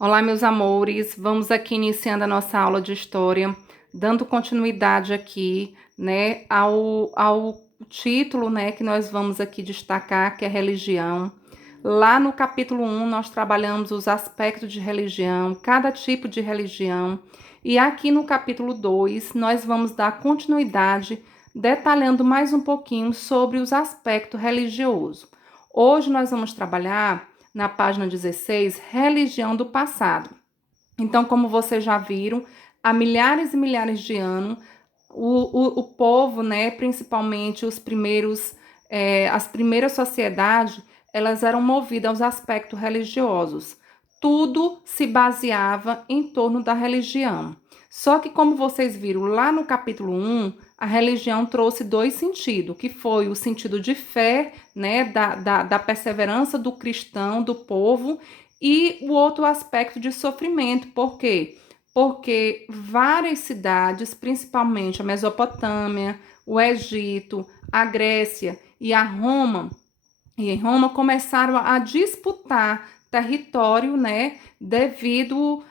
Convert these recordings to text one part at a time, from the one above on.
Olá, meus amores. Vamos aqui iniciando a nossa aula de história, dando continuidade aqui, né, ao título, né, que nós vamos aqui destacar, que é religião. Lá no capítulo 1, nós trabalhamos os aspectos de religião, cada tipo de religião. E aqui no capítulo 2, nós vamos dar continuidade, detalhando mais um pouquinho sobre os aspectos religiosos. Hoje nós vamos trabalhar na página 16, religião do passado. Então, como vocês já viram, há milhares e milhares de anos, o povo, né, principalmente as primeiras sociedades, elas eram movidas aos aspectos religiosos. Tudo se baseava em torno da religião. Só que, como vocês viram lá no capítulo 1, a religião trouxe dois sentidos, que foi o sentido de fé, né, da perseverança do cristão, do povo, e o outro aspecto de sofrimento. Por quê? Porque várias cidades, principalmente a Mesopotâmia, o Egito, a Grécia e em Roma começaram a disputar território, né, devido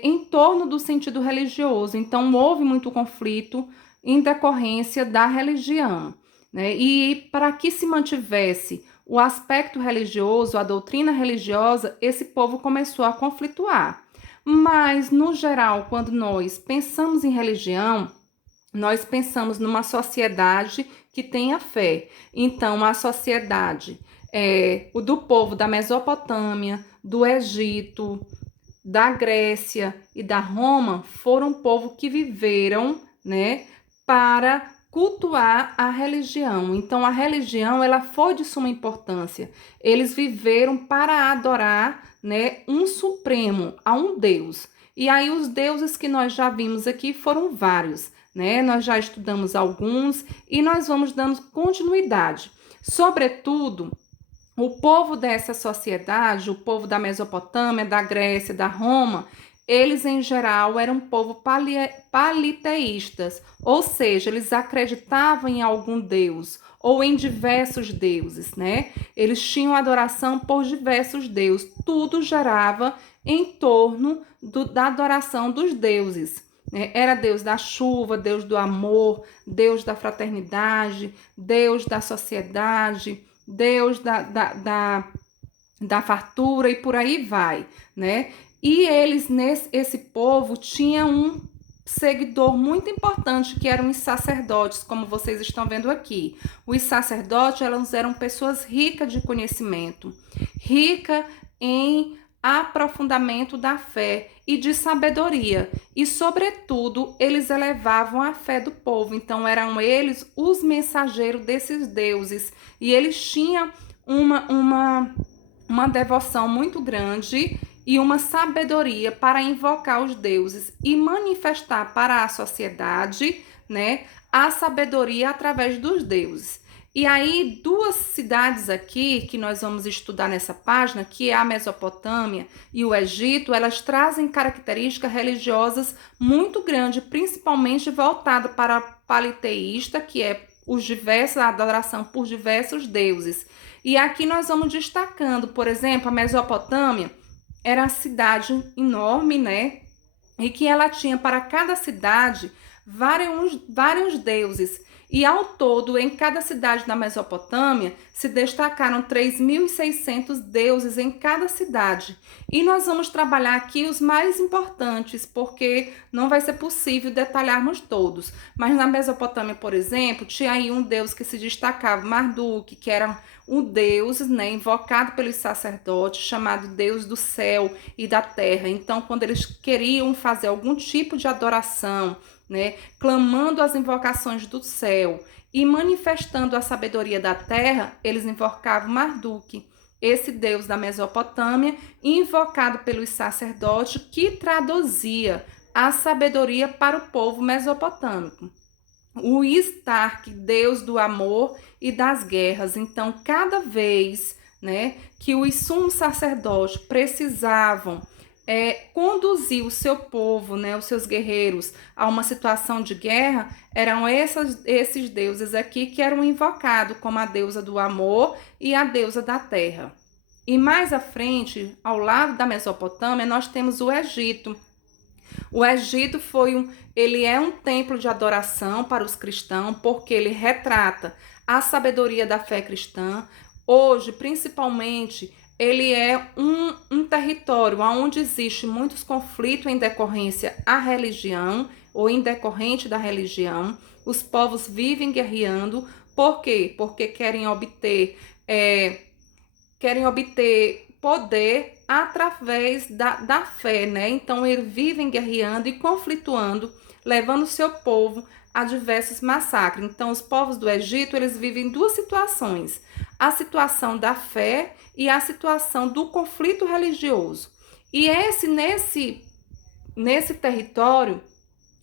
em torno do sentido religioso. Então, houve muito conflito em decorrência da religião, né? E para que se mantivesse o aspecto religioso, a doutrina religiosa, esse povo começou a conflituar. Mas, no geral, quando nós pensamos em religião, nós pensamos numa sociedade que tenha fé. Então, a sociedade o do povo da Mesopotâmia, do Egito, da Grécia e da Roma foram um povo que viveram, né, para cultuar a religião. Então, a religião ela foi de suma importância. Eles viveram para adorar, né, um supremo, a um Deus. E aí os deuses que nós já vimos aqui foram vários, né? Nós já estudamos alguns e nós vamos dando continuidade. Sobretudo, o povo dessa sociedade, o povo da Mesopotâmia, da Grécia, da Roma, eles em geral eram um povo paliteístas, ou seja, eles acreditavam em algum deus ou em diversos deuses, né? Eles tinham adoração por diversos deuses, tudo gerava em torno da adoração dos deuses. Né? Era Deus da chuva, Deus do amor, Deus da fraternidade, Deus da sociedade, Deus da fartura e por aí vai, né? E esse povo tinha um seguidor muito importante que eram os sacerdotes, como vocês estão vendo aqui. Os sacerdotes eram pessoas ricas de conhecimento, ricas em aprofundamento da fé e de sabedoria. E, sobretudo, eles elevavam a fé do povo. Então, eram eles os mensageiros desses deuses. E eles tinham uma devoção muito grande e uma sabedoria para invocar os deuses e manifestar para a sociedade, né, a sabedoria através dos deuses. E aí, duas cidades aqui que nós vamos estudar nessa página, que é a Mesopotâmia e o Egito, elas trazem características religiosas muito grandes, principalmente voltada para a paliteísta, que é a adoração por diversos deuses. E aqui nós vamos destacando, por exemplo, a Mesopotâmia era uma cidade enorme, né? E que ela tinha para cada cidade vários deuses. E ao todo, em cada cidade da Mesopotâmia, se destacaram 3.600 deuses em cada cidade. E nós vamos trabalhar aqui os mais importantes, porque não vai ser possível detalharmos todos. Mas na Mesopotâmia, por exemplo, tinha aí um deus que se destacava, Marduk, que era um deus, né, invocado pelos sacerdotes, chamado Deus do céu e da terra. Então, quando eles queriam fazer algum tipo de adoração, né, clamando as invocações do céu e manifestando a sabedoria da terra, eles invocavam Marduk, esse deus da Mesopotâmia, invocado pelos sacerdotes, que traduzia a sabedoria para o povo mesopotâmico. O Istark, deus do amor e das guerras. Então, cada vez, né, que os sumos sacerdotes precisavam conduzir o seu povo, né, os seus guerreiros, a uma situação de guerra, eram esses deuses aqui que eram invocados como a deusa do amor e a deusa da terra. E mais à frente, ao lado da Mesopotâmia, nós temos o Egito. O Egito ele é um templo de adoração para os cristãos, porque ele retrata a sabedoria da fé cristã. Hoje, principalmente, ele é um território onde existe muitos conflitos em decorrência à religião ou em decorrente da religião. Os povos vivem guerreando. Por quê? Porque querem obter poder através da fé, né? Então, eles vivem guerreando e conflituando, levando o seu povo a diversos massacres. Então, os povos do Egito, eles vivem duas situações: a situação da fé e a situação do conflito religioso. E nesse território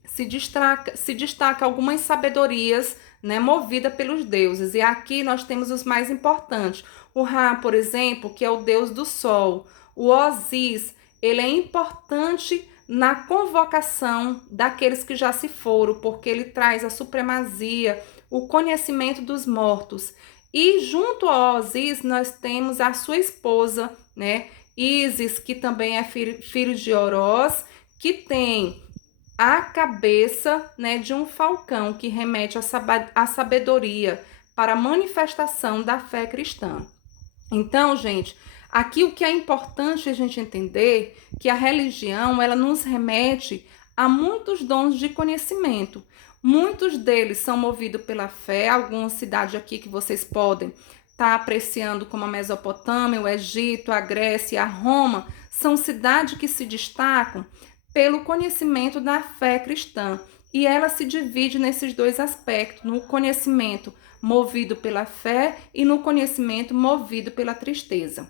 se destaca algumas sabedorias, né, movida pelos deuses. E aqui nós temos os mais importantes. O Ra, por exemplo, que é o deus do sol. O Osís, ele é importante na convocação daqueles que já se foram, porque ele traz a supremacia, o conhecimento dos mortos. E junto a Osís nós temos a sua esposa, né, Ísis, que também é filho de Orós, que tem a cabeça, né, de um falcão, que remete à sabedoria para a manifestação da fé cristã. Então, gente, aqui o que é importante a gente entender que a religião, ela nos remete a muitos dons de conhecimento. Muitos deles são movidos pela fé. Algumas cidades aqui que vocês podem estar apreciando, como a Mesopotâmia, o Egito, a Grécia, a Roma, são cidades que se destacam pelo conhecimento da fé cristã. E ela se divide nesses dois aspectos, no conhecimento movido pela fé e no conhecimento movido pela tristeza.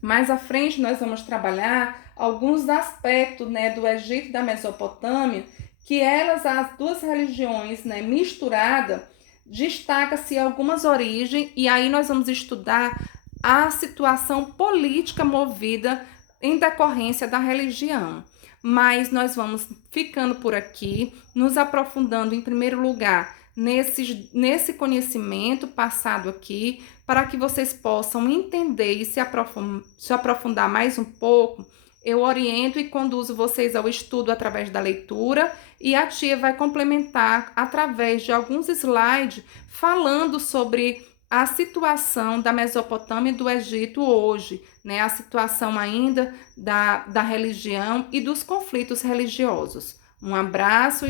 Mais à frente nós vamos trabalhar alguns aspectos, né, do Egito e da Mesopotâmia, que as duas religiões, né, misturadas, destaca-se algumas origens, e aí nós vamos estudar a situação política movida em decorrência da religião. Mas nós vamos ficando por aqui, nos aprofundando em primeiro lugar nesse conhecimento passado aqui, para que vocês possam entender e se aprofundar mais um pouco. Eu oriento e conduzo vocês ao estudo através da leitura, e a tia vai complementar através de alguns slides falando sobre a situação da Mesopotâmia e do Egito hoje, né? A situação ainda da religião e dos conflitos religiosos. Um abraço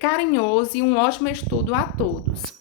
carinhoso e um ótimo estudo a todos.